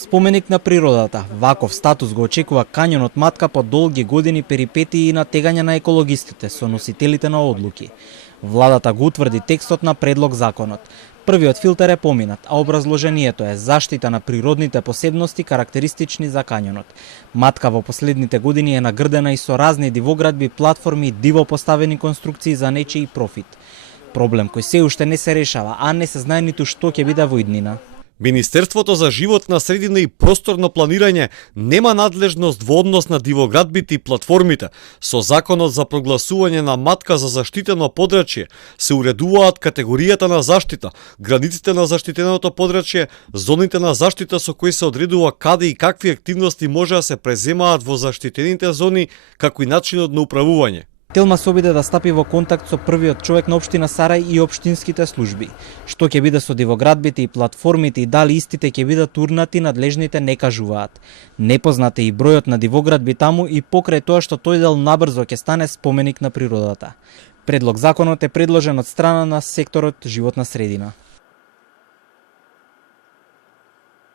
Споменик на природата, ваков статус го очекува кањонот Матка по долги години перипетии и натегање на екологистите со носителите на одлуки. Владата го утврди текстот на предлог законот. Првиот филтер е поминат, а образложението е заштита на природните посебности карактеристични за кањонот. Матка во последните години е нагрдена и со разни дивоградби, платформи и диво поставени конструкции за нечии профит. Проблем кој се уште не се решава, а не се знае ниту што ќе биде во иднина. Министерството за животна средина и просторно планирање нема надлежност во однос на дивоградбите и платформите. Со законот за прогласување на Матка за заштитено подрачје се уредуваат категоријата на заштита, границите на заштитеното подрачје, зоните на заштита со кои се одредува каде и какви активности може да се преземаат во заштитените зони, како и начинот на управување. Телма се обиде да стапи во контакт со првиот човек на општина Сарај и општинските служби. Што ќе биде со дивоградбите и платформите и дали истите ќе бидат урнати, надлежните не кажуваат. Непознат е и бројот на дивоградби таму и покрај тоа што тој дел набрзо ќе стане споменик на природата. Предлог законот е предложен од страна на секторот животна средина.